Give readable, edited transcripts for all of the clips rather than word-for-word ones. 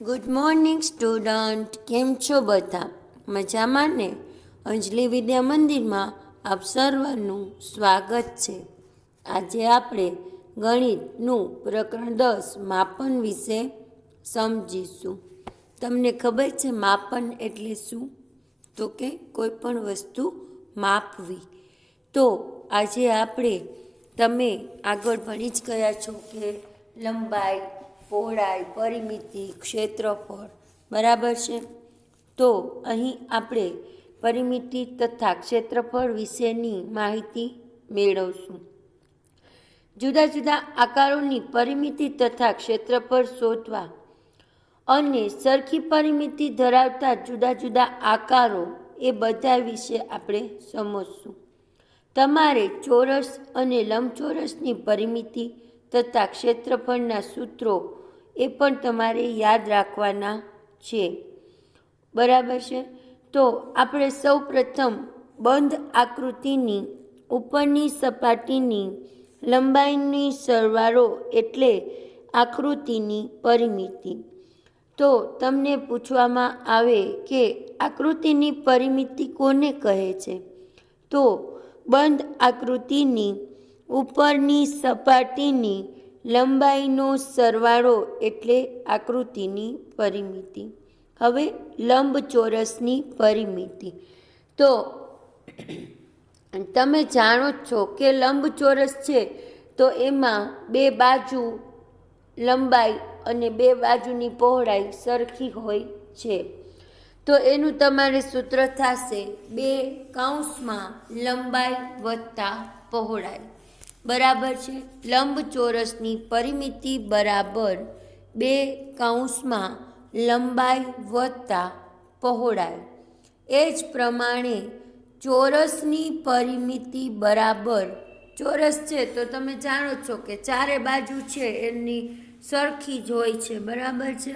Good morning student, કેમ છો બધા? મજામાં ને? અંજલિ વિદ્યા મંદિરમાં આપ સર્વનું સ્વાગત છે. આજે આપણે ગણિતનું પ્રકરણ 10 માપન વિશે સમજીશું. તમને ખબર છે માપન એટલે શું? તો કે કોઈ પણ વસ્તુ માપવી. તો આજે આપણે તમે આગળ ભણી જ ગયા છો કે લંબાઈ, પહોળાઈ, પરિમિતિ, ક્ષેત્રફળ, બરાબર છે. તો અહીં આપણે પરિમિતિ તથા ક્ષેત્રફળ વિશેની માહિતી મેળવશું. જુદા જુદા આકારોની પરિમિતિ તથા ક્ષેત્રફળ શોધવા અને સરખી પરિમિતિ ધરાવતા જુદા જુદા આકારો એ બધા વિશે આપણે સમજશું. તમારે ચોરસ અને લંબચોરસની પરિમિતિ તથા ક્ષેત્રફળના સૂત્રો એ પણ તમારે યાદ રાખવાના છે, બરાબર છે. તો આપણે સૌ પ્રથમ બંધ આકૃતિની ઉપરની સપાટીની લંબાઈની સરવાળો એટલે આકૃતિની પરિમિતિ. તો તમને પૂછવામાં આવે કે આકૃતિની પરિમિતિ કોને કહે છે? તો બંધ આકૃતિની ઉપરની સપાટીની લંબાઈનો સરવાળો એટલે આકૃતિની પરિમિતિ. હવે લંબચોરસની પરિમિતિ. તો તમે જાણો છો કે લંબચોરસ છે તો એમાં બે બાજુ લંબાઈ અને બે બાજુની પહોળાઈ સરખી હોય છે. તો એનું તમારે સૂત્ર થશે 2 લંબાઈ વત્તા પહોળાઈ, બરાબર છે. લંબચોરસની પરિમિતિ બરાબર 2 લંબાઈ વત્તા પહોળાઈ. એ જ પ્રમાણે ચોરસની પરિમિતિ બરાબર, ચોરસ છે તો તમે જાણો છો કે ચારે બાજુ છે એની સરખી જ હોય છે, બરાબર છે.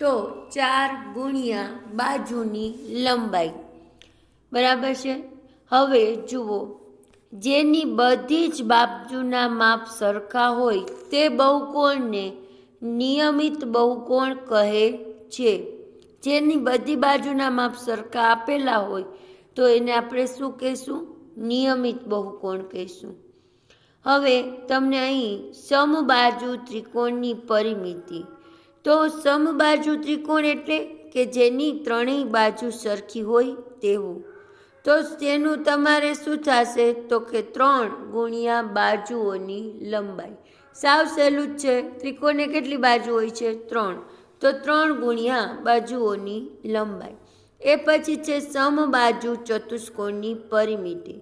તો 4 બાજુની લંબાઈ, બરાબર છે. હવે જુઓ, જેની બધી જ બાજુના માપ સરખા હોય તે બહુકોણને નિયમિત બહુકોણ કહે છે. જેની બધી બાજુના માપ સરખા આપેલા હોય તો એને આપણે શું કહીશું? નિયમિત બહુકોણ કહીશું. હવે તમને અહીં સમબાજુ ત્રિકોણની પરિમિતિ. તો સમબાજુ ત્રિકોણ એટલે કે જેની ત્રણેય બાજુ સરખી હોય તેવું. તો તેનું તમારે શું થશે? તો કે 3 બાજુઓની લંબાઈ. સાવ સહેલું જ છે. ત્રિકોણને કેટલી બાજુ હોય છે? 3. તો 3 બાજુઓની લંબાઈ. એ પછી છે સમબાજુ ચતુષ્કોણની પરિમિતિ.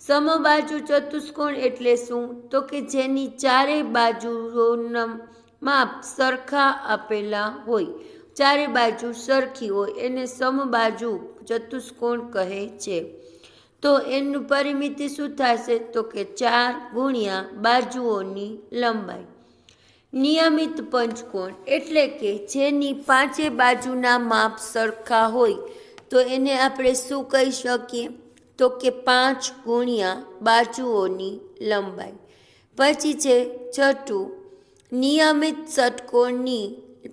સમબાજુ ચતુષ્કોણ એટલે શું? તો કે જેની ચારેય બાજુઓના માપ સરખા આપેલા હોય, ચારે બાજુ સરખી હોય એને સમબાજુ ચતુષ્કોણ કહે છે. તો એનું પરિમિતિ શું થશે? તો કે 4 બાજુઓની લંબાઈ. નિયમિત પંચકોણ એટલે કે જેની પાંચે બાજુના માપ સરખા હોય તો એને આપણે શું કહી શકીએ? તો કે 5 બાજુઓની લંબાઈ. પછી છે છઠ્ઠું, નિયમિત ષટકોણની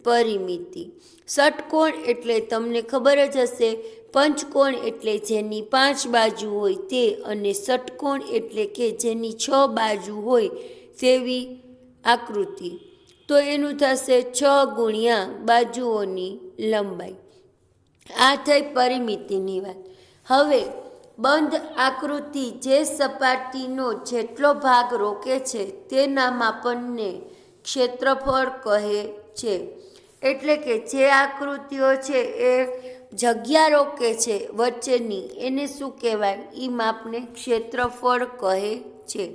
પરિમિતિ. ષટકોણ એટલે તમને ખબર જ હશે, પંચકોણ એટલે જેની 5 બાજુ હોય તે, અને ષટકોણ એટલે કે જેની 6 બાજુ હોય તેવી આકૃતિ. તો એનું થશે 6 બાજુઓની લંબાઈ. આ થઈ પરિમિતિની વાત. હવે બંધ આકૃતિ જે સપાટીનો જેટલો ભાગ રોકે છે તેના માપનને ક્ષેત્રફળ કહે છે. એટલે કે જે આકૃતિઓ છે એ જગ્યા રોકે છે વચ્ચેની, એને શું કહેવાય? એ માપને ક્ષેત્રફળ કહે છે.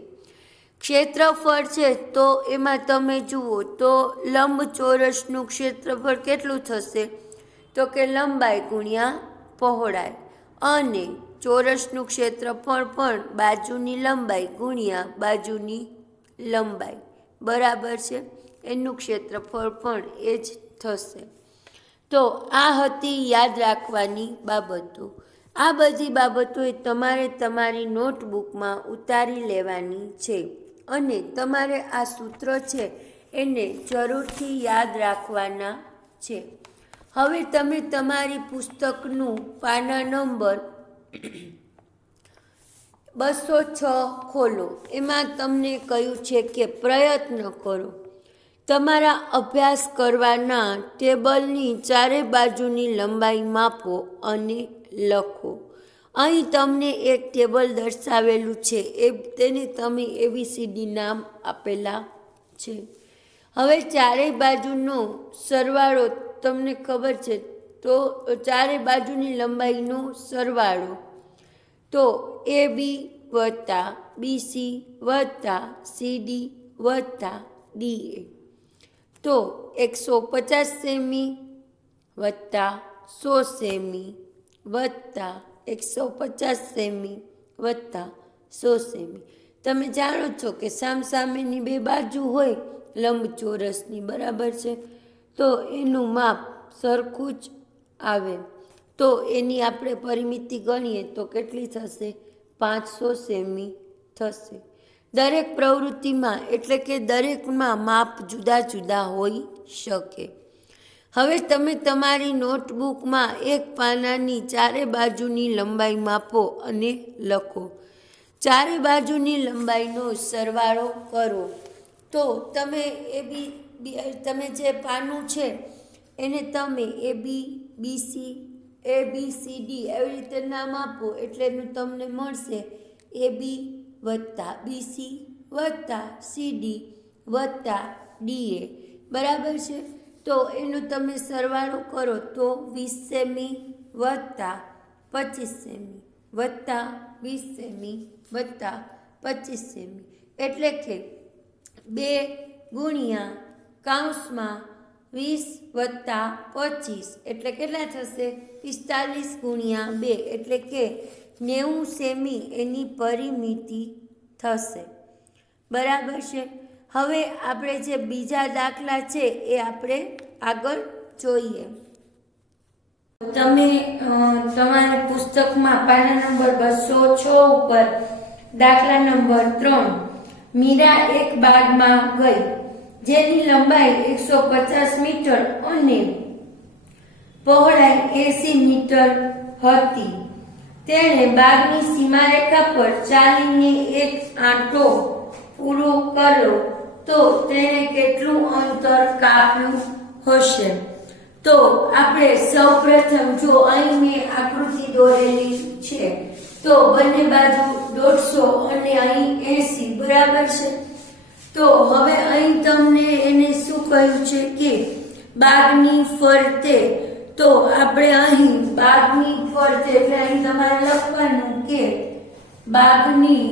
ક્ષેત્રફળ છે તો એમાં તમે જુઓ તો લંબચોરસનું ક્ષેત્રફળ કેટલું થશે? તો કે લંબાઈ ગુણ્યા પહોળાઈ. અને ચોરસનું ક્ષેત્રફળ પણ બાજુની લંબાઈ ગુણ્યા બાજુની લંબાઈ, બરાબર છે. એનું ક્ષેત્રફળ પણ એ જ થશે. તો આ હતી યાદ રાખવાની બાબતો. આ બધી બાબતો તમારે તમારી નોટબુકમાં ઉતારી લેવાની છે અને તમારે આ સૂત્ર છે એને જરૂરથી યાદ રાખવાના છે. હવે તમે તમારી પુસ્તકનું પાના નંબર 206 ખોલો. એમાં તમને કહ્યું છે કે પ્રયત્ન કરો. તમારા અભ્યાસ કરવાના ટેબલની ચારે બાજુની લંબાઈ માપો અને લખો. અહીં તમને એક ટેબલ દર્શાવેલું છે, તેને તમે ABCD નામ આપેલા છે. હવે ચારેય બાજુનો સરવાળો તમને ખબર છે, તો ચારે બાજુની લંબાઈનો સરવાળો તો AB વત્તા BC વત્તા CD વત્તા DA તો 150 સેમી વત્તા 100 સેમી વત્તા 150 સેમી વત્તા 100 સેમી. તમે જાણો છો કે સામસામેની બે બાજુ હોય લંબચોરસની, બરાબર છે, તો એનું માપ સરખું જ આવે. તો એની આપણે પરિમિતિ ગણીએ તો કેટલી થશે? 500 સેમી થશે. દરેક પ્રવૃત્તિમાં એટલે કે દરેકમાં માપ જુદા જુદા હોઈ શકે. હવે તમે તમારી નોટબુકમાં એક પાનાની ચારે બાજુની લંબાઈ માપો અને લખો. ચારે બાજુની લંબાઈનો સરવાળો કરો. તો તમે જે પાનું છે એને તમે AB, BC, ABCD એવી રીતે નામ આપો એટલે એનું તમને મળશે AB વત્તા BC વત્તા CD વત્તા DA, બરાબર છે. તો એનું તમે સરવાળો કરો તો 20 સેમી વત્તા 25 સેમી વત્તા 20 સેમી વત્તા 25 સેમી એટલે કે 2 ગુણ્યા કૌંસમાં 20 વત્તા 25 એટલે કેટલા થશે? 45 ગુણ્યા 2 એટલે કે 90 સેમી એની પરિમિતિ થશે, બરાબર છે. હવે આપણે જે બીજા દાખલા છે એ આપણે આગળ જોઈએ. તમે તમારા પુસ્તકમાં પાના નંબર 206 ઉપર દાખલા નંબર 3 મીરા એક બાગમાં ગઈ જેની લંબાઈ 150 મીટર અને પહોળાઈ 80 મીટર હતી. તેણે બાગની સીમારેખા પર ચાલીને એક આંટો પૂરો કર્યો તો તેણે કેટલું અંતર કાપ્યું હશે? તો આપણે સૌપ્રથમ જો અહીં મેં આકૃતિ દોરેલી છે તો બંને બાજુ 150 અને અહીં 80, બરાબર છે. તો હવે અહીં તમને એને શું કહ્યું છે કે બાગની ફરતે, તો આપણે અહીં બાગની ફરતે એટલે અહીં તમારે લખવાનું કે બાગની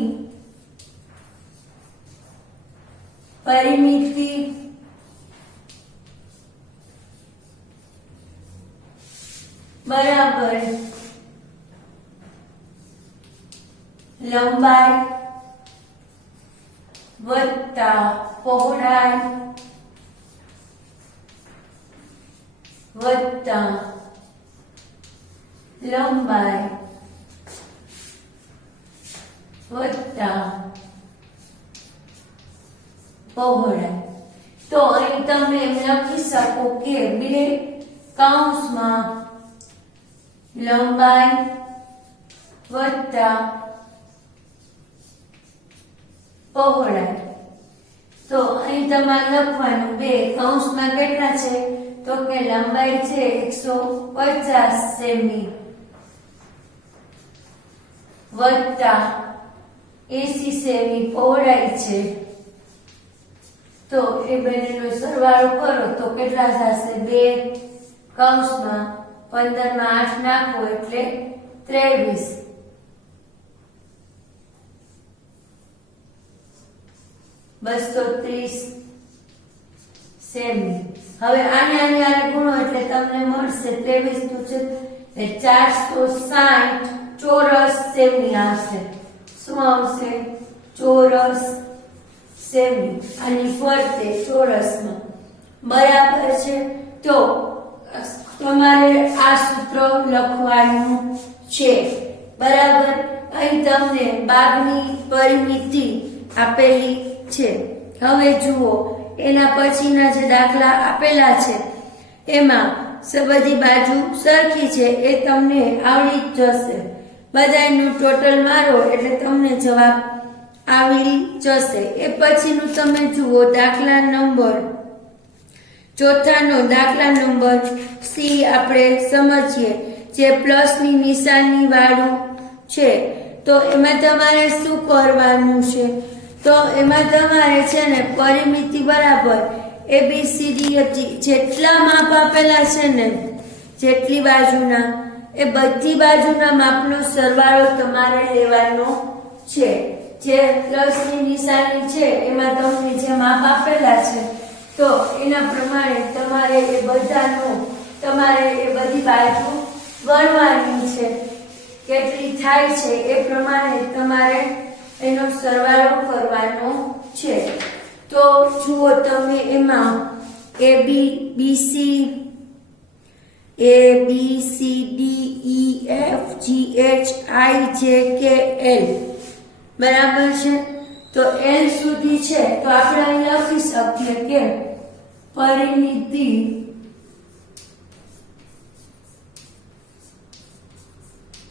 પરિમિતિ બરાબર લંબાઈ વત્તા પહોળાઈ વત્તા લંબાઈ વત્તા પહોળાઈ. તો અહીં તમે એમ લખી શકો કે 2 કૌંસમાં લંબાઈ વત્તા પહોળાઈ. તો અહીં તમારે લખવાનું 2 કૌંસમાં કેટલા છે? તો કે લંબાઈ છે 150 સેમી વત્તા 80 સેમી પહોળાઈ છે. તો એ બંનેનો સરવાળો કરો તો કેટલા થશે? 2 કૌંસમાં 15 માં 8 નાખો એટલે 23 230 સેમી. હવે આને ગુણો એટલે તમને મળશે 23 નું છે એટલે 460 ચોરસ સેમી આવશે. શું આવશે? ચોરસ સેમી. આની ફરતે ચોરસમાં, બરાબર છે. તો તમારે આ સૂત્ર લખવાનું છે, બરાબર. અહીં તમને બાગની પરિમિતિ આપેલી છે. હવે જુઓ એના પછીના જે દાખલા આપેલા છે એમાં બધી બાજુ સરખી છે એ તમને આવડી જ જશે. બધાનું ટોટલ મારો એટલે તમને જવાબ આવડી જશે. એ પછીનું તમે જુઓ દાખલા નંબર ચોથાનો દાખલા નંબર સી આપણે સમજીએ, જે પ્લસની નિશાની વાળું છે. તો એમાં તમારે શું કરવાનું છે? તો એમાં તમારે છે ને પરિમિતિ બરાબર ABCDFG જેટલા માપ આપેલા છે ને, જેટલી બાજુના, એ બધી બાજુના માપનો સરવાળો તમારે લેવાનો છે. જે પ્લસની નિશાની છે એમાં તમને જે માપ આપેલા છે, તો એના પ્રમાણે તમારે એ બધી બાજુ ગણવાની છે. કેટલી થાય છે એ પ્રમાણે તમારે એનો સરવાળો કરવાનો છે. તો જુઓ તમે એમાં ABCDEFGHIJKL બરાબર છે. તો L સુધી છે તો આપણે અહીં લખી શકીએ કે પરિમિતિ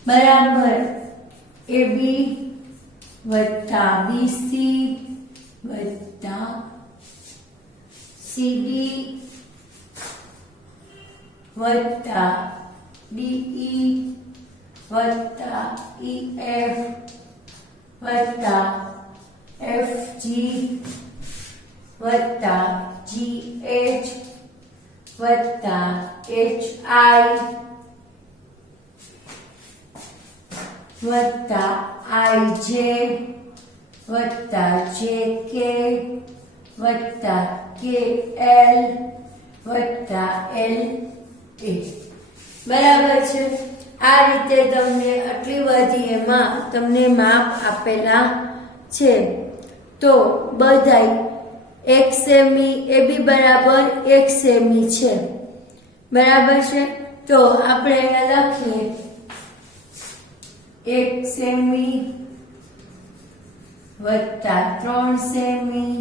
બરાબર AB વત્તા BC વત્તા CD વત્તા DE વત્તા EF વત્તા FG વત્તા GH વત્તા HI વત્તા IJ વત્તા JK વત્તા KL વત્તા LA બરાબર છે. આ રીતે તમને આટલી બધી એમાં તમને માપ આપેલા છે. તો બધાય 1 સેમી AB બરાબર 1 સેમી છે. બરાબર છે. તો આપણે અહીંયા લખીએ 1 સેમી વત્તા 3 સેમી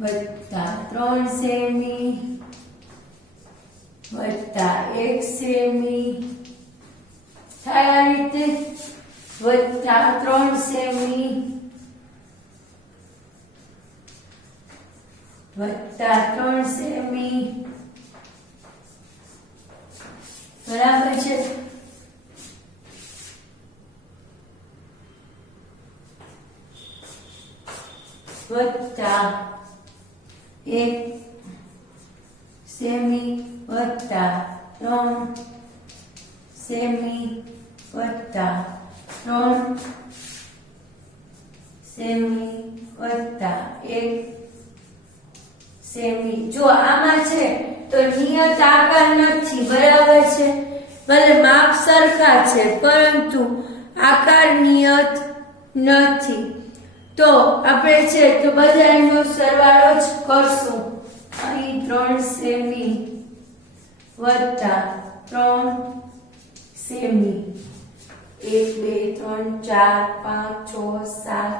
વત્તા 3 સેમી વત્તા 1 સેમી થાય આ રીતે, વત્તા 3 સેમી વત્તા 3 સેમી બરાબર છે. વત્તા 1 સેમી વત્તા 3 સેમી વત્તા 3 સેમી વત્તા 1 સેમી. જો આમાં છે તો નિયત આકાર નથી. બરાબર છે. ભલે માપ સરખા છે પરંતુ આકાર નિયત નથી. તો આપણે છે તો બધાનો સરવાળો જ કરશું. અહીં 3 સેમી વત્તા 3 સેમી 1 2 3 4 5 6 7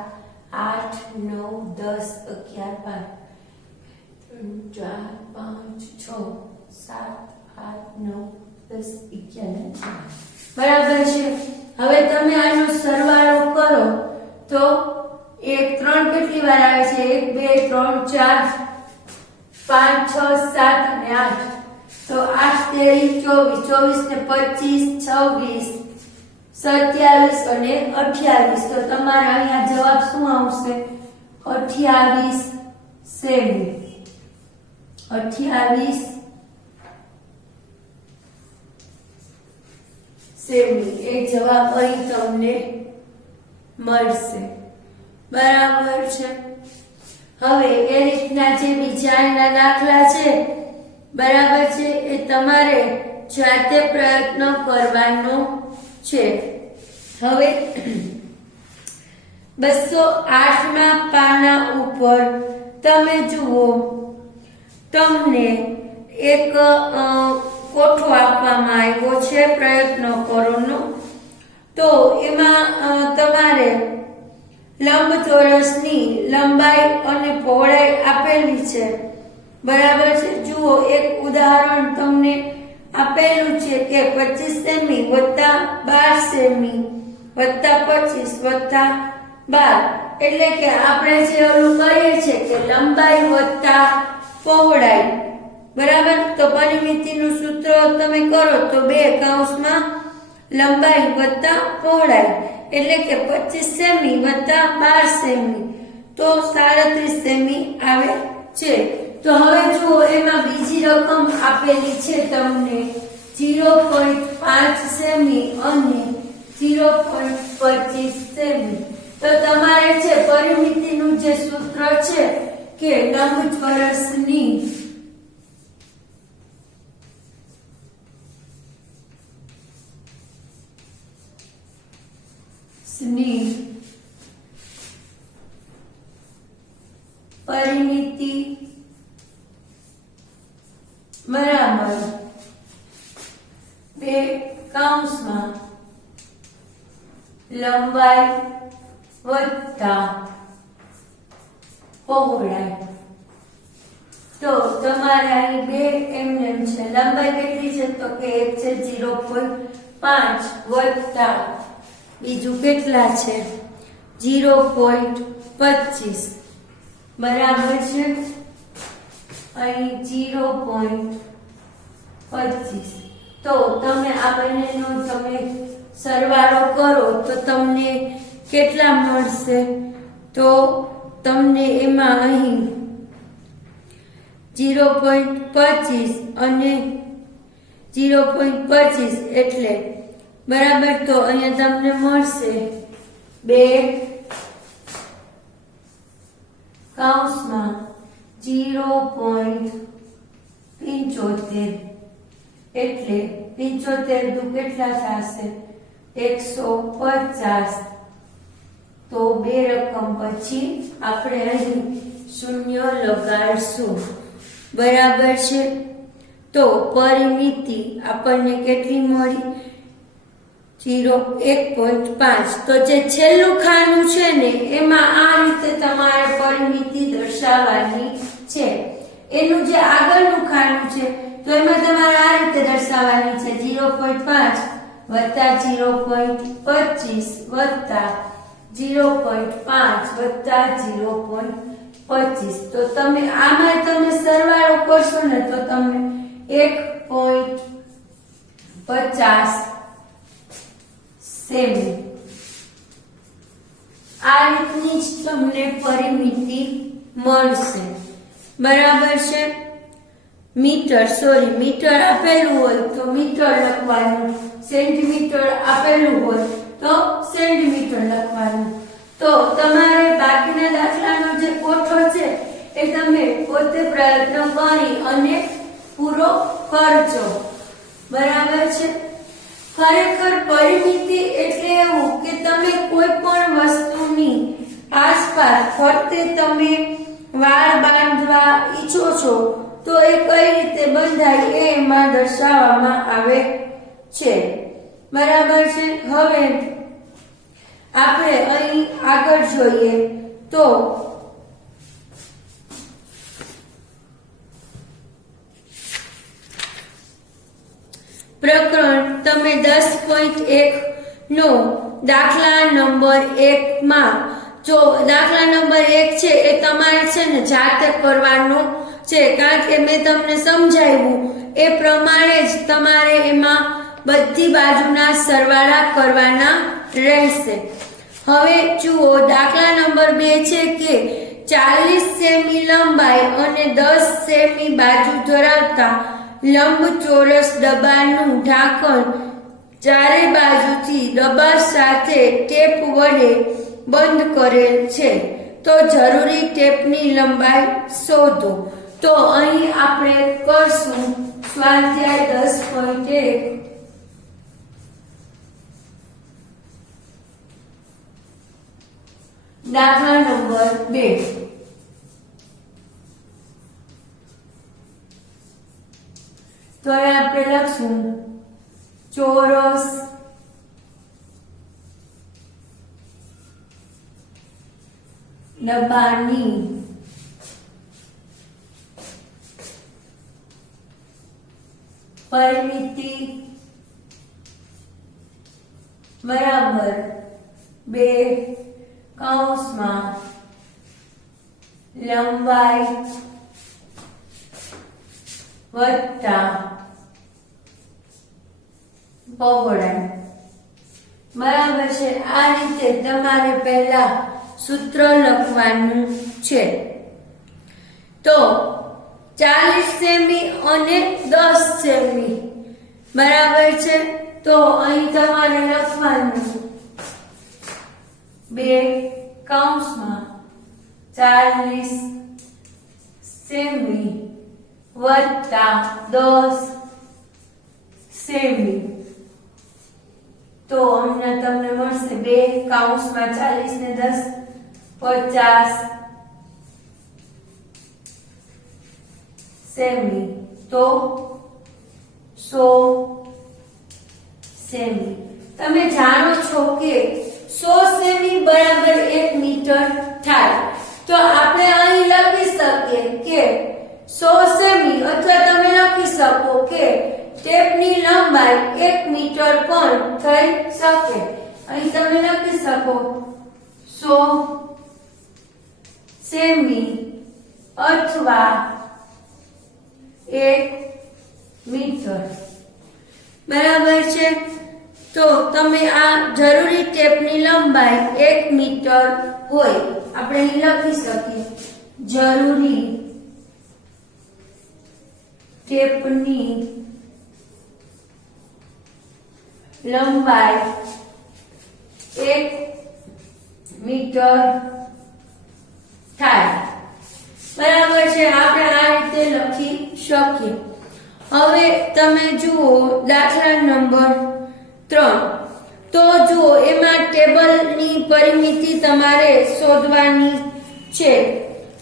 8 9 10 11 12 3 4 5 6 7 8 9 10 11 બરાબર છે. હવે તમે આનો સરવાળો કરો તો 1 3 કેટલી વાર આવે છે? 1 2 3 4 5 6 7 અને 8. તો 8 તેરી 24 ને 25 26 27 અને 28. તો તમારા અહીંયા જવાબ શું આવશે? 28 સેમી. 28 સેમી એ જવાબ અહીં તમને મળશે. બરાબર છે. હવે એ રીતના જે બીજા એના દાખલા છે, બરાબર છે, એ તમારે જાતે પ્રયત્ન કરવાનો છે. હવે 208 ના પાના ઉપર તમે જુઓ, તમને એક કોઠો આપવામાં આવ્યો છે પ્રયત્ન કરોનો. તો એમાં તમારે લંબચોરસની લંબાઈ અને પહોળાઈ આપેલી છે. બરાબર છે। જુઓ એક ઉદાહરણ તમને આપેલું છે કે 25 સેમી વત્તા 12 સેમી વત્તા 25 વત્તા 12 એટલે કે આપણે જે ઓલું કરીએ છીએ કે લંબાઈ વત્તા પહોળાઈ, બરાબર। તો પરિમિતિનું સૂત્ર તમે કરો તો 2 કૌંસમાં લંબાઈ વત્તા પહોળાઈ એટલે કે 25 સેમી વત્તા 12 સેમી તો 37 સેમી આવે છે। તો હવે જુઓ એમાં બીજી રકમ આપેલી છે તમને 0.5 સેમી અને 0.25 સેમી। તો તમારે છે પરિમિતિનું જે સૂત્ર છે કે લંબચોરસની પરિમિતિ બરાબર 2 કૌંસમાં લંબાઈ વત્તા પહોળાઈ। તો તમારે અહીં 2 એમએમ છે, લંબાઈ કેટલી છે તો કે એક છે 0.5 વત્તા બીજું કેટલા છે 0.25 બરાબર છે અહીં 0.25। તો તમે આ બંનેનો તમે સરવાળો કરો તો તમને કેટલા મળશે તો તમને એમાં અહીં 0.25 અને 0.25 એટલે બરાબર। તો અહીંયા તમને મળશે 2 કૌંસમાં 0.75 એટલે 75 દુ કેટલા થશે 150। તો 2 રકમ પછી આપણે અહીં શૂન્ય લગાડશું, બરાબર છે। તો પરિમિતિ આપણને કેટલી મળી 1.5। તો જે છેલ્લું ખાનું છે ને એમાં આ રીતે તમારે પરિમિતિ દર્શાવવાની છે। એનું જે આગળનું ખાનું છે તો એમાં તમારે આ રીતે દર્શાવવાની છે 0.5 વત્તા 0.25 વત્તા 0.5 વત્તા 0.25। તો તમે આમાં તમે સરવાળો કરશો ને તો તમને 1.50 સેમી આ રીતની જ તમને પરિમિતિ મળશે, બરાબર છે। મીટર આપેલું હોય તો મીટર લખવાનું, સેન્ટીમીટર આપેલું હોય તો સેન્ટીમીટર લખવાનું। તો તમારે બાકીના દાખલાનો જે કોઠો છે એ તમે પોતે પ્રયત્ન કરી અને પૂરો કરજો, બરાબર છે। ખરેખર પરિમિતિ એટલે એવું કે તમે કોઈ પણ વસ્તુની આસપાસ ફરતે તમે વાળ બાંધવા ઈચ્છો છો તો એ કઈ રીતે બંધાય એ એમાં દર્શાવવામાં આવે છે, બરાબર છે। હવે આપણે અહીં આગળ જોઈએ તો પ્રકરણ તમે 10.1 નો દાખલા નંબર 1 માં જો દાખલા નંબર 1 છે એ તમારે છે ને જાતે કરવાનો છે, કારણ કે મેં તમને સમજાવ્યું એ પ્રમાણે જ તમારે એમાં બધી બાજુના સરવાળા કરવાના રહેશે। હવે જુઓ દાખલા નંબર 2 છે કે 40 સેમી લંબાઈ અને 10 સેમી બાજુ ધરાવતા લંબચોરસ ડબ્બાનું ઢાંકણ ચારે બાજુથી ડબ્બા સાથે ટેપ વડે બંધ કરેલ છે, તો જરૂરી ટેપની લંબાઈ શોધો। તો અહીં આપણે કરશું સ્વાધ્યાય 10.1 દાખલા નંબર 2। તો આપણે લખશું ચોરસ ડબ્બાની પરિમિતિ બરાબર 2 કૌંસમાં લંબાઈ વત્તા પહોળાઈ બરાબર છે। આ રીતે તમારે પહેલા સૂત્ર લખવાનું છે। તો 40 સેમી અને 10 સેમી બરાબર છે। તો અહીં તમારે લખવાનું 2 કૌંસમાં 40 સેમી વત્તા 10 સેમી। તો અહીંયા તમને મળશે 2 કૌંસમાં 40 ને 10 50 સેમી। તો 100 સેમી। તમે જાણો છો કે 100 સેમી બરાબર 1 મીટર થાય। તો આપણે અહીં લખી શકીએ કે 100 સેમી અથવા તમે લખી શકો કે ટેપની લંબાઈ 1 મીટર પણ થઈ શકે। અહીં તમે લખી શકો 100 સેમી અથવા 1 મીટર બરાબર છે। તો તમે આ જરૂરી ટેપની લંબાઈ 1 મીટર હોય આપણે અહીં લખી શકીએ જરૂરી ટેપની લંબાઈ 1 મીટર થાય બરાબર છે। આપણે આ રીતે લખી શકીએ। હવે તમે જુઓ દાખલા નંબર 3। તો જુઓ એમાં ટેબલની પરિમિતિ તમારે શોધવાની છે।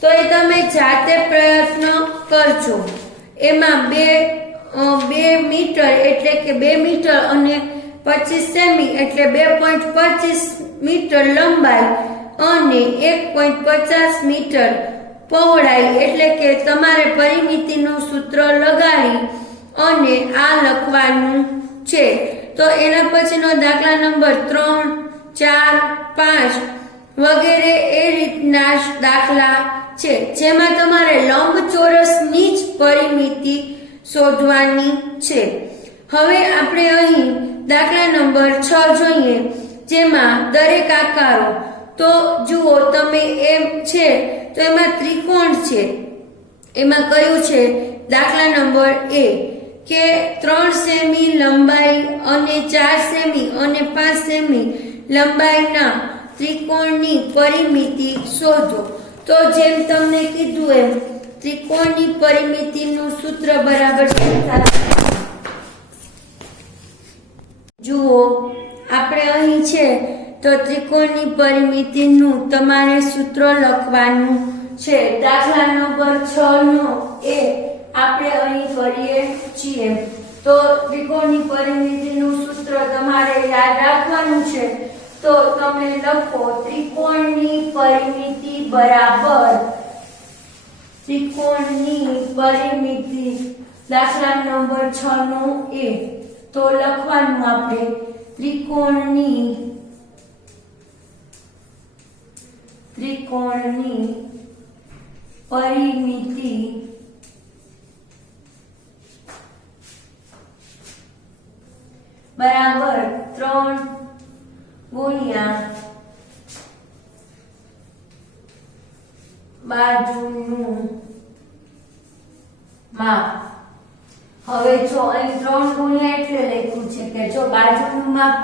તો એ તમે જાતે પ્રયત્ન કરજો। એમાં 2 મીટર એટલે કે 2 મીટર અને 25 સેમી એટલે 2.25 મીટર લંબાઈ અને 1.50 મીટર પહોળાઈ એટલે કે તમારે પરિમિતિનું સૂત્ર લગાડી અને આ લખવાનું છે। તો એના પછીનો દાખલા નંબર 3, 4, 5 વગેરે એ રીતના દાખલા છે જેમાં તમારે લંબચોરસની જ પરિમિતિ શોધવાની છે। હવે આપણે અહીં દાખલા નંબર 6 જોઈએ જેમાં દરેક આકારો। તો જુઓ તમે એમ છે તો એમાં ત્રિકોણ છે। એમાં કયું છે દાખલા નંબર A કે 3 સેમી લંબાઈ અને 4 સેમી અને 5 સેમી લંબાઈના ત્રિકોણની પરિમિતિ શોધો। તો જેમ તમને કીધું એમ ત્રિકોણની પરિમિતિનું સૂત્ર બરાબર શું થશે? જુઓ આપણે અહીં છે તો ત્રિકોણની પરિમિતિનું તમારે સૂત્ર લખવાનું છે। દાખલા નંબર 6 નો એ આપણે અહીં કરીએ છીએ। તો ત્રિકોણની પરિમિતિનું સૂત્ર તમારે યાદ રાખવાનું છે। તો તમે લખો ત્રિકોણની પરિમિતિ બરાબર ત્રિકોણની પરિમિતિ દાખલા નંબર 6 નો એ। તો લખવાનું આપણે ત્રિકોણની પરિમિતિ બરાબર 3 ગુણ્યા બાજુનું માપ। હવે જો અહીં 3 ગુણ્યા એટલે લખ્યું છે કે જો બાજુનું માપ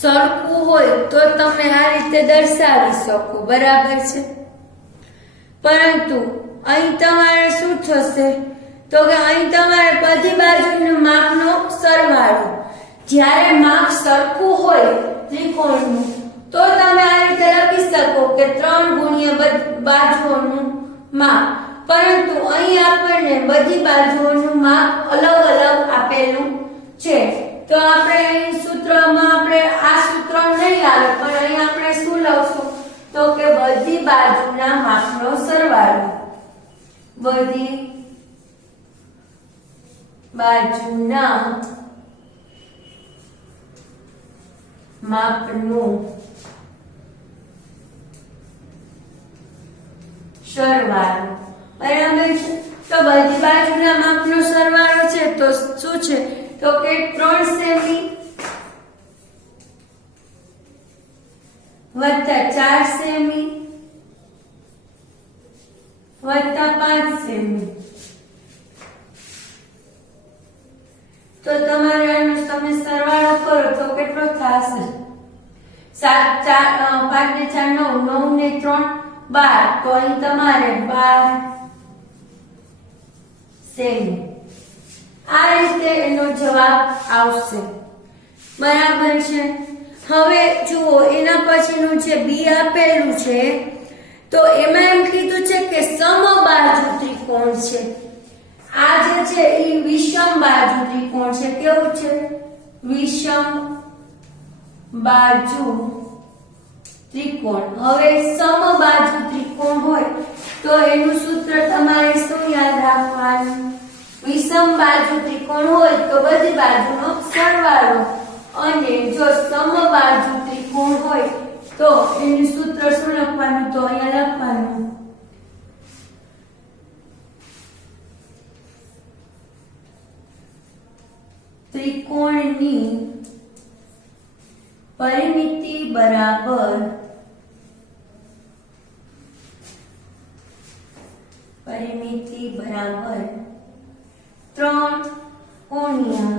સરખું હોય તો તમે આ રીતે દર્શાવી શકો બરાબર છે। પરંતુ અહીં તમારે શું થશે તો કે અહીં તમારે બધી બાજુના માપનો સરવાળો। જ્યારે માપ સરખું હોય ત્રિકોણનું તો તમે આ રીતે લખી શકો કે 3 ગુણ્યા બાજુઓનું માપ। પરંતુ અહીં આપણને બધી બાજુઓનું માપ અલગ અલગ આપેલું છે। તો આપણે અહીં સૂત્રમાં આપણે આ સૂત્ર નહીં આવે પણ અહીં આપણે શું લખશું તો કે બધી બાજુના માપનો સરવાળો। બધી બાજુના માપનું સરવાળો, બરાબર છે। તો બધી બાજુના માપનો સરવાળો છે તો શું છે, તો કે 3 સેમી વત્તા 4 સેમી વત્તા 5 સેમી। તો તમારે આનો તમે સરવાળો કરો તો કેટલો થશે? 7 4 5 ને 4 9, 9 ને 3 12, તો અહીં તમારે 12 સેમી। આ રીતે એનો જવાબ આવશે, બરાબર છે। હવે જુઓ એના પછીનું જે બી આપેલું છે તો એમાં એમ કીધું છે કે સમબાજુ ત્રિકોણ છે। આ જે છે એ વિષમ બાજુ ત્રિકોણ છે। કેવું છે? વિષમ બાજુ ત્રિકોણ। હવે સમબાજુ ત્રિકોણ હોય તો એનું સૂત્ર તમારે શું યાદ રાખવાનું? વિષમ બાજુ ત્રિકોણ હોય તો બધી બાજુનો સરવાળો, અને જો સમબાજુ ત્રિકોણ હોય તો એનું સૂત્ર શું લખવાનું? તો અહીંયા લખવાનું ત્રિકોણની પરિમિતિ બરાબર 3 ગુણ્યા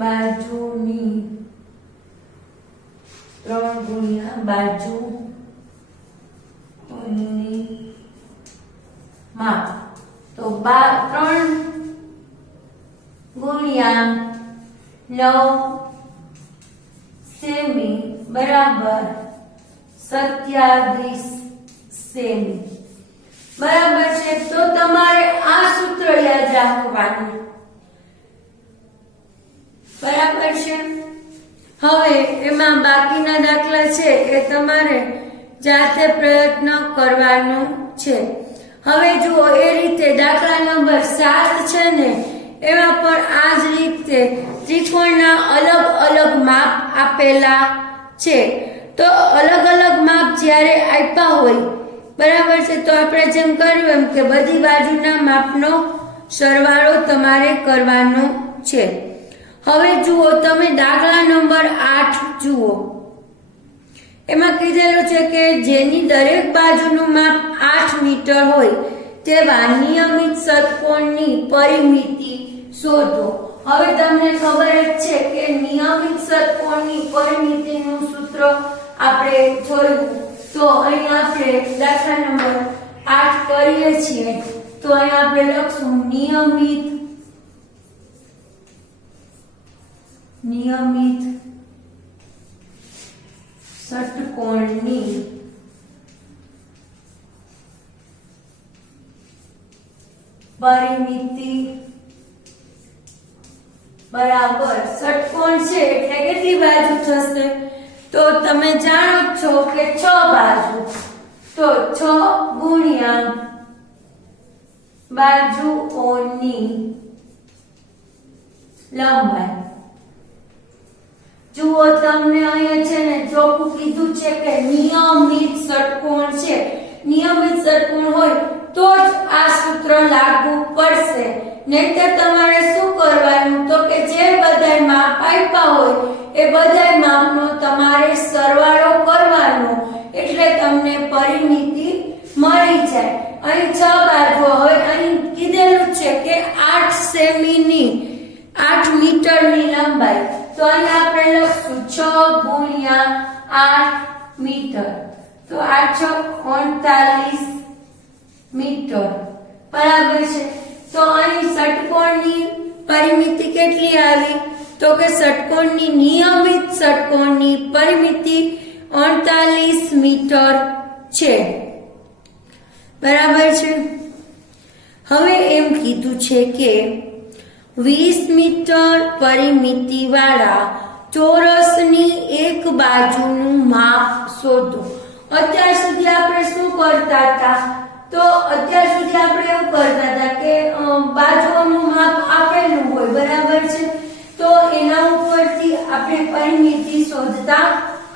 બાજુની 3 ગુણ્યા બાજુની માપ, તો 3 ગુણ્યા 9 સેમી બરાબર 27 સેમી, બરાબર છે। તો તમારે આ સૂત્ર યાદ રાખવાનું, બરાબર છે। હવે એમાં બાકીના દાખલા છે એ તમારે જાતે પ્રયત્ન કરવાનો છે। હવે જુઓ એ રીતે દાખલા નંબર 7 છે ને એમાં પણ આ જ રીતે ત્રિકોણના અલગ અલગ માપ આપેલા છે। તો અલગ અલગ માપ જ્યારે આપ્યા હોય, બરાબર છે, તો આપણે જેમ કર્યું એમ કે બધી બાજુના માપનો સરવાળો તમારે કરવાનો છે। હવે જુઓ તમે દાખલા નંબર 8 જુઓ, એમાં કીધેલું છે કે જેની દરેક બાજુનું માપ 8 મીટર હોય તેવા નિયમિત ષટકોણની પરિમિતિ શોધો। હવે તમને ખબર જ છે કે નિયમિત ષટકોણની પરિમિતિનું સૂત્ર આપણે જોયું, તો અહીં આપણે દાખલા નંબર 8 કરીએ છીએ તો અહીં આપણે લખશું નિયમિત ષટકોણની પરિમિતિ બરાબર ષટકોણ છે એટલે કેટલી બાજુ થશે? તો તમે જાણો છો કે 6 બાજુ, તો 6 ગુણ્યા બાજુઓની લંબાઈ। જુઓ તમને અહીંયા છે ને ચોખ્ખું કીધું છે કે નિયમિત ષટકોણ છે। નિયમિત ષટકોણ હોય તો જ આ સૂત્ર લાગુ પડશે, નહીંતર તમારે શું કરવાનું? તો કે જે બધાય માપ આપ્યા હોય એ બધાય માપનો તમારે સરવાળો કરવાનો, એટલે તમને પરિમિતિ મળી જાય। અહીં 6 બાજુ, હવે અહીં કીધેલું છે કે 8 સેમીની 8 મીટરની લંબાઈ, તો અહીં આપણે લખશું 6 ગુણ્યા 8 મીટર, તો 8 39 મીટર, બરાબર છે। તો અહીં ષટકોણની પરિમિતિ કેટલી આવી? તો કે ષટકોણની નિયમિત ષટકોણની પરિમિતિ 39 મીટર છે, બરાબર છે। હવે એમ કીધું છે કે 20 મીટર પરિમિતિ વાળા ચોરસની એક બાજુનું માપ શોધો। અત્યાર સુધી આપણે શું કરતા હતા? તો અત્યાર સુધી આપણે એવું કરતા હતા કે બાજુઓનું માપ આપેલું હોય, બરાબર છે, તો એના ઉપરથી આપણે પરિમિતિ શોધતા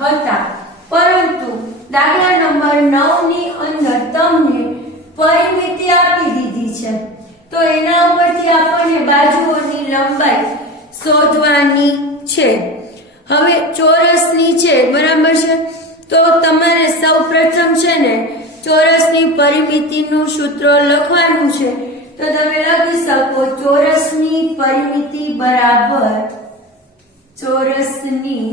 હતા, પરંતુ દાખલા નંબર 9 ની અંદર તમને પરિમિતિ આપી દીધી છે, તો એના ઉપરથી આપણને બાજુઓની લંબાઈ શોધવાની છે. હવે ચોરસની છે, બરાબર છે, તો તમારે સૌપ્રથમ છે ને ચોરસની પરિમિતિનું સૂત્ર લખવાનું છે. તો તમે લખી શકો ચોરસની પરિમિતિ બરાબર ચોરસની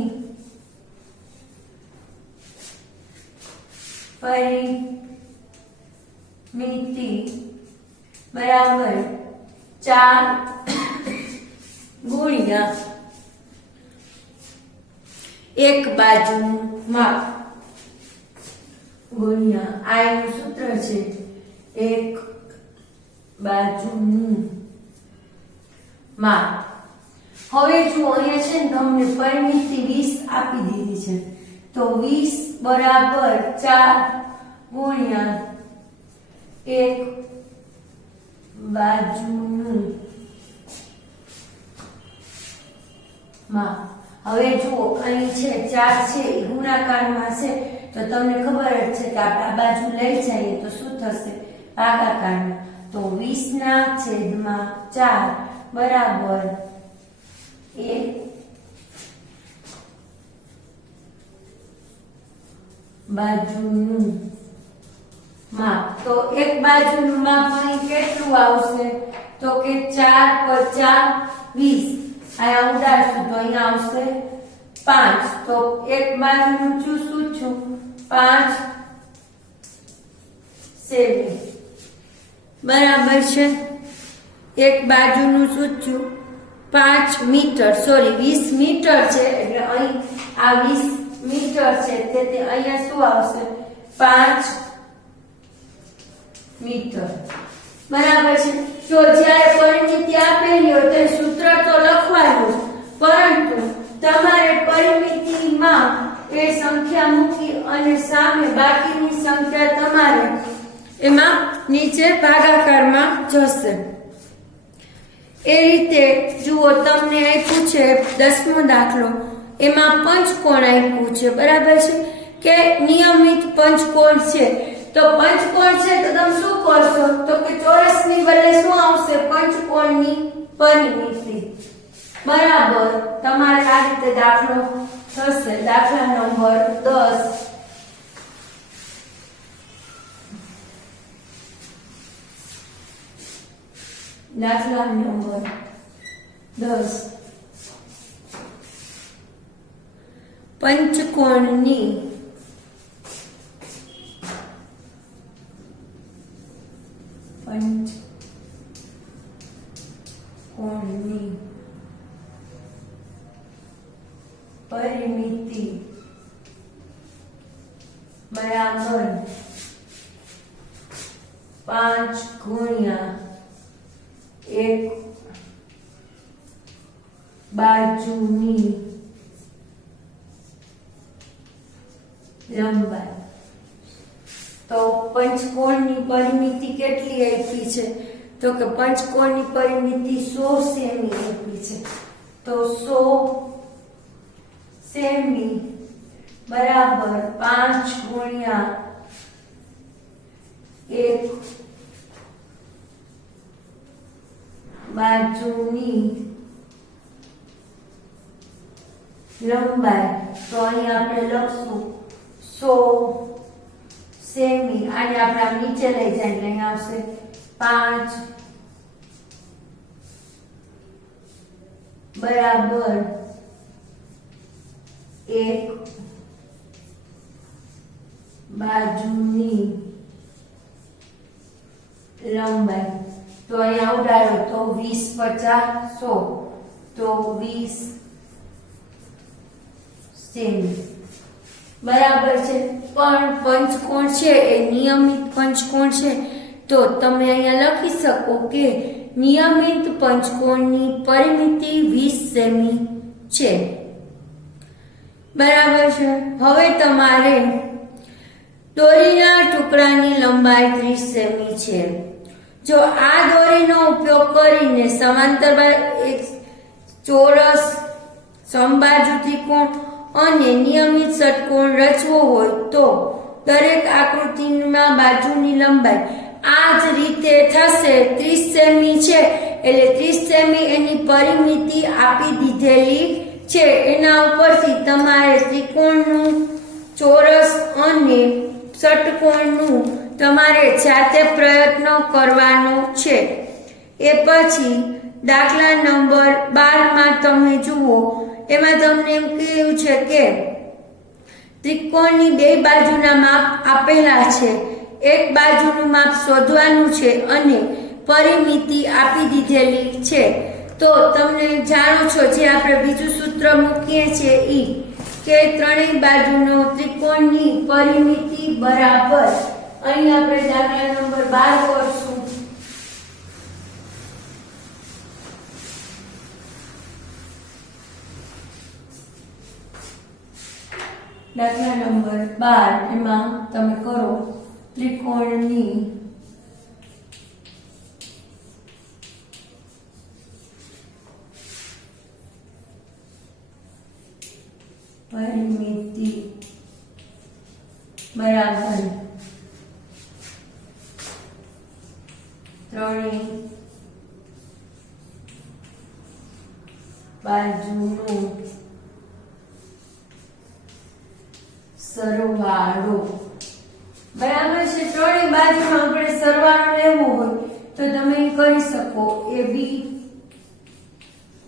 પરિમિતિ બરાબર 4 ગુણ્યા એક બાજુનું માપ ગુણ્યા I નું સૂત્ર છે એક બાજુનું માપ. હવે જો અહીંયા છે ને તમને પરિમિતિ 20 આપી દીધી છે, તો 20 બરાબર 4 ગુણ્યા એક બાજુનું માપ. હવે જુઓ અહીં છે 4 છે એ ગુણાકારમાં છે, તો તમને ખબર જ છે કે આપણે આ બાજુ લઈ જઈએ તો શું થશે, ભાગાકારમાં. તો 20 ના છેદમાં 4 બરાબર 1 બાજુનું માપ. તો એક બાજુનું માપ અહીં કેટલું આવશે, તો કે 4 50 20. અહીંયા ઉડાડશું તો અહીંયા આવશે 5. તો એક બાજુનું શું છું 5 સેમી, બરાબર છે. એક બાજુનું શું છું 5 મીટર, સોરી 20 મીટર છે, એટલે અહીં આ 20 મીટર છે, તેથી અહીંયા શું આવશે 5 મીટર, બરાબર છે. તો જ્યારે પરિમિતિ આપેલી હોય તો સૂત્ર તો લખવાનું, પરંતુ તમારે પરિમિતિમાં એ સંખ્યા મૂકી અને સામે બાકીની સંખ્યા તમારે એમાં નીચે ભાગાકારમાં જશે. એ રીતે જુઓ તમને આપ્યું છે 10મો દાખલો, એમાં પંચકોણ આપ્યું છે, બરાબર છે, કે નિયમિત પંચકોણ છે. તો પંચકોણ છે તો તમે શું કરશો, તો કે ચોરસની બદલે શું આવશે પંચકોણની પરિમિતિ, બરાબર. તમારે આ રીતે દાખલો થશે. દાખલા નંબર 10. દાખલા નંબર 10 પંચકોણની પરિમિતિ બરાબર 5 ગુણ્યા એક બાજુની લંબાઈ. તો પંચકોણની પરિમિતિ કેટલી આપી છે, તો કે પંચકોણની પરિમિતિ 100 સેમી આપી છે. તો 100 સેમી બરાબર 5 ગુણ્યા એક બાજુની લંબાઈ. તો અહીં આપણે લખશું 100 સેમી, આને આપણે નીચે લઈ જાય એટલે અહીં આવશે 5 બરાબર એક બાજુની લંબાઈ. તો અહીંયા ઉડાડો તો 20 50 100, તો 20 સેમી, બરાબર છે. પણ પંચકોણ છે એ નિયમિત પંચકોણ છે, તો તમે અહીંયા લખી શકો કે નિયમિત પંચકોણની પરિમિતિ 20 સેમી છે, બરાબર છે. હવે તમારે દોરીના ટુકડાની લંબાઈ લંબાઈ 30 સેમી છે. જો આ દોરીનો ઉપયોગ કરીને સમાંતર એક ચોરસ, સમબાજુ ત્રિકોણ અને નિયમિત ષટકોણ રચવો હોય તો દરેક આકૃતિમાં બાજુની લંબાઈ આ જ રીતે થશે. 30 સેમી છે એટલે 30 સેમી એની પરિમિતિ આપી દીધેલી છે. એના ઉપરથી તમારે ત્રિકોણનું, ચોરસ અને ષટકોણનું તમારે જાતે પ્રયત્ન કરવાનો છે. એ પછી દાખલા નંબર 12 માં તમે જુઓ, એમાં તમને એમ કહ્યું છે કે ત્રિકોણની બે બાજુના માપ આપેલા છે. એક બાજુનું માપ શોધવાનું છે અને પરિમિતિ આપી દીધેલી છે. તો તમને જાણો છો જે આપણે બીજું સૂત્ર મૂકીએ છીએ ઈ કે ત્રણેય બાજુનો ત્રિકોણની પરિમિતિ બરાબર, અહીં આપણે દાખલા નંબર 12 કરશું. દાખલા નંબર 12 એમાં તમે કરો ત્રિકોણની પરિમિતિ બરાબર ત્રણેય બાજુનો સરવાળો. બરાબર છે. ત્રણેય બાજુનો આપણે સરવાળો લેવો હોય તો તમે કરી શકો AB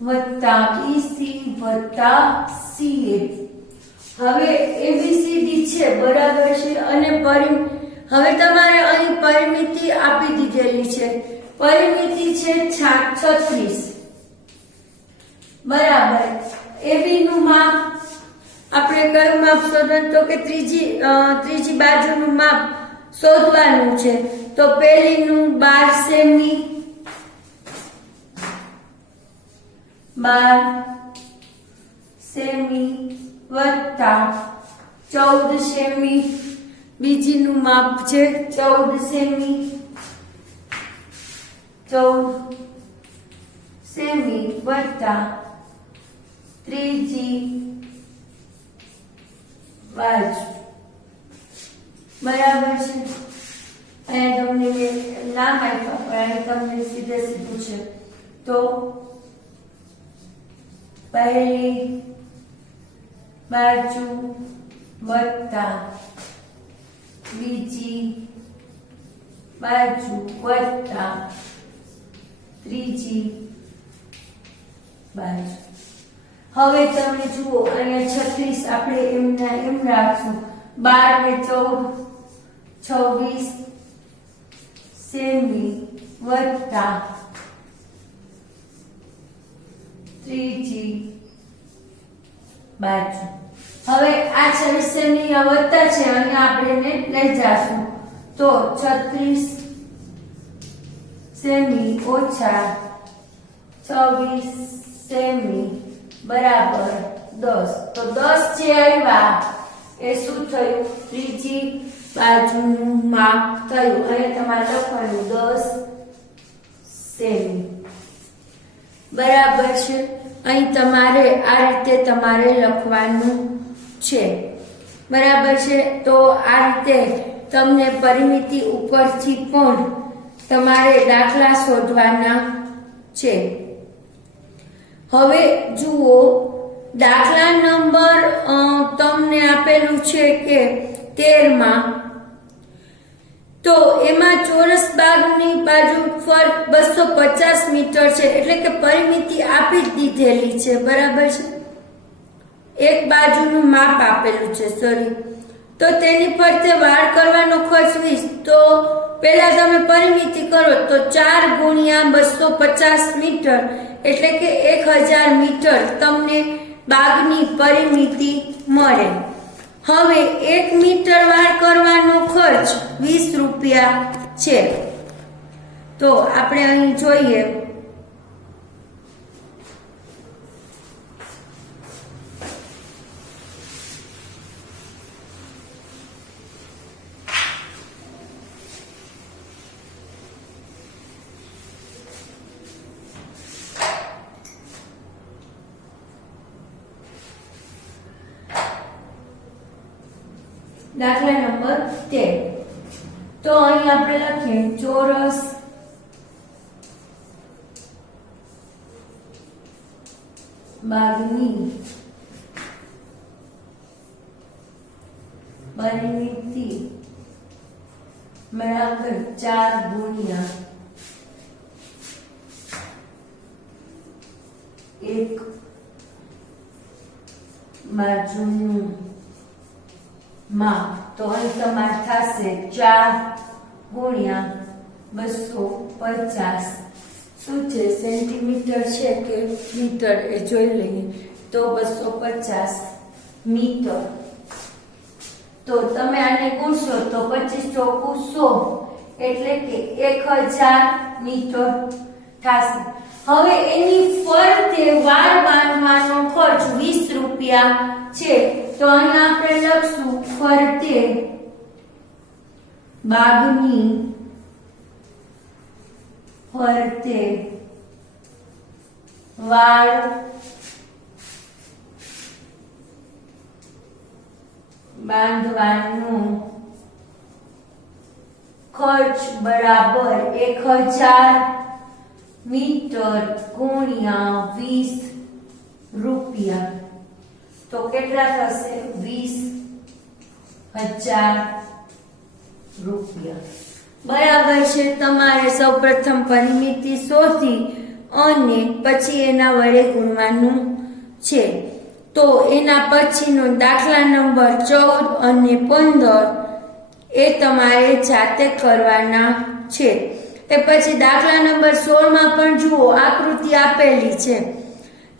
વત્તા EC વત્તા CA. હવે ABCD છે બરાબર છે અને હવે તમારે અહીં પરિમિતિ આપી દીધેલી છે. પરિમિતિ છે 36 બરાબર. AB નું માપ આપણે કયું માપ શોધવાનું, તો કે ત્રીજી બાજુનું માપ શોધવાનું છે. તો પહેલીનું 12 સેમી, 12 સેમી વત્તા 14 સેમી. બીજીનું માપ છે 14 સેમી, 14 સેમી વત્તા ત્રીજી બાજુ. બરાબર છે. અહીંયા તમને નામ આપ્યા પણ અહીં તમને સીધે સીધું છે. તો પહેલી બાજુ વત્તા બીજી બાજુ વત્તા ત્રીજી બાજુ. હવે તમે જુઓ અહીંયા 36 આપણે એમ રાખશું. 12 ને 14 26 સેમી વત્તા ત્રીજી બાજુ. હવે આ 26 સેમી વત્તા છે અને આપણે લઈ જાશું તો 36 સેમી ઓછા 26 સેમી બરાબર 10. તો 10 જે આવ્યા એ શું થયું? ત્રીજી બાજુનું માપ થયું. અહીંયા તમારે લખવાનું 10 સેમી બરાબર છે. અહીં તમારે આ રીતે તમારે લખવાનું છે. બરાબર છે. તો આ રીતે તમને પરિમિતિ ઉપરથી પણ તમારે દાખલા શોધવાના છે. હવે જુઓ દાખલા નંબર તમને આપેલું છે કે 13 માં. તો એમાં ચોરસ બાગની બાજુ ફરક 250 મીટર છે એટલે કે પરિમિતિ આપી જ દીધેલી છે. બરાબર છે. એક બાજુનું માપ આપેલું છે સોરી. તો તેની ફરતે વાળ કરવાનો ખર્ચ 20. તો પહેલા તમે પરિમિતિ કરો તો 4 ગુણ્યા 250 મીટર એટલે કે 1000 મીટર તમને બાગની પરિમિતિ મળે. હવે 1 મીટર વાળ કરવાનો ખર્ચ 20 રૂપિયા છે. તો આપણે અહીં જોઈએ દાખલા નંબર 13. તો અહીં આપણે લખીએ ચોરસ બાગની પરિમિતિ બરાબર 4 ગુણ્યા 1 બાજુનું માપ. તો અહીં તમારે થશે 4 ગુણ્યા 250. શું છે સેન્ટીમીટર છે કે મીટર એ જોઈ લઈએ. તો 250 મીટર. તો તમે આને ગુણશો તો 25 ચોકુ 100 એટલે કે 1000 મીટર થશે. હવે એની ફરતે વાળ બાંધવાનો ખર્ચ 20 રૂપિયા છે. તો અહીં આપણે લખશું ફરતે બાગની ફરતે વાળ બાંધવાનો ખર્ચ બરાબર 1000 મીટર ગુણ્યા 20 રૂપિયા. તો કેટલા થશે 20000 રૂપિયા. બરાબર છે. તમારે સૌપ્રથમ પરિમિતિ શોધી અને પછી એના વડે ગુણવાનું છે. તો એના પછીનો દાખલા નંબર 14 અને 15 એ તમારે જાતે કરવાના છે. એ પછી દાખલા નંબર 16 માં પણ જુઓ આકૃતિ આપેલી છે.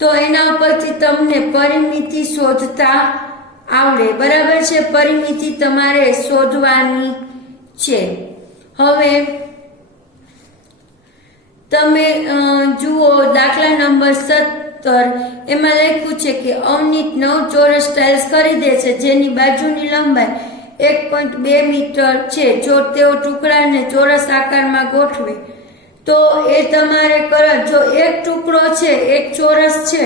તો એના ઉપરથી તમને પરિમિતિ શોધતા આવડે. બરાબર છે. પરિમિતિ તમારે શોધવાની છે. હવે તમે જુઓ દાખલા નંબર 17 એમાં લખ્યું છે કે અવનીત 9 ચોરસ ટાઇલ્સ ખરીદે છે જેની બાજુની લંબાઈ 1.2 મીટર છે. જો તેઓ ટુકડાને ચોરસ આકારમાં ગોઠવે તો એ તમારે જો એક ટુકડો છે એક ચોરસ છે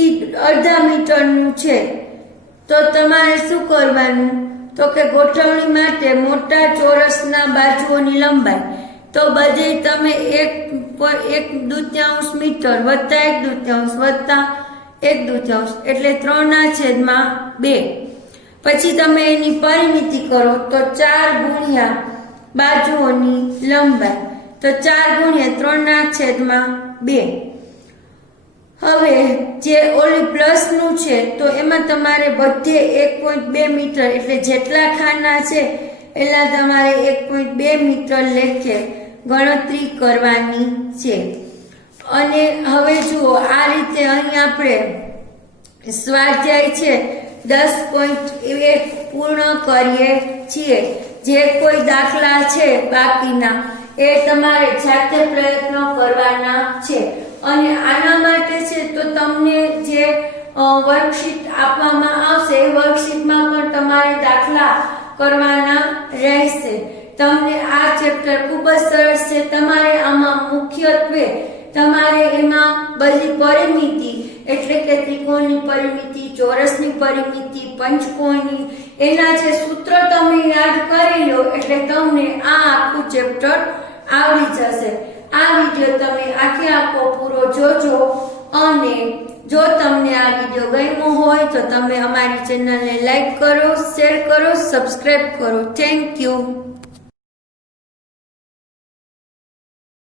ઈ અડધા મીટરનું છે તો તમારે શું કરવાનું તો કે ગોઠવણી માટે મોટા ચોરસના બાજુઓની લંબાઈ તો બધે તમે 1/2 મીટર વત્તા 1/2 વત્તા 1/2 એટલે 3/2. પછી તમે એની પરિમિતિ કરો તો 4 ગુણ્યા બાજુઓની લંબાઈ તો 4 ગુણ્યા 3/2. હવે જે ઓલી પ્લસ નું છે તો એમાં તમારે બધે 1.2 મીટર એટલે જેટલા ખાના છે એટલા તમારે 1.2 મીટર લેખે ગણતરી કરવાની છે. અને હવે જુઓ આ રીતે અહીં આપણે સ્વાધ્યાય છે 10.1 પૂર્ણ કરીએ છીએ. જે કોઈ દાખલા છે બાકીના એ તમારે જાતે પ્રયત્નો કરવાના છે. અને આના માટે છે તો તમને જે વર્કશીટ આપવામાં આવશે એ વર્કશીટમાં પણ તમારે દાખલા કરવાના રહેશે. તમને આ ચેપ્ટર ખૂબ જ સરસ છે. તમારે આમાં મુખ્યત્વે તમારે એમાં બધી પરિમિતિ એટલે કે ત્રિકોણની પરિમિતિ, ચોરસની પરિમિતિ, પંચકોણની એના જે સૂત્ર તમે યાદ કરી લો એટલે તમને આ આખું ચેપ્ટર આવડી જશે. આ વિડિયો તમે આખો પૂરો જોજો અને જો તમને આ વિડિયો ગમ્યો હોય તો તમે અમારી ચેનલને લાઈક કરો, શેર કરો, સબસ્ક્રાઇબ કરો. Thank you.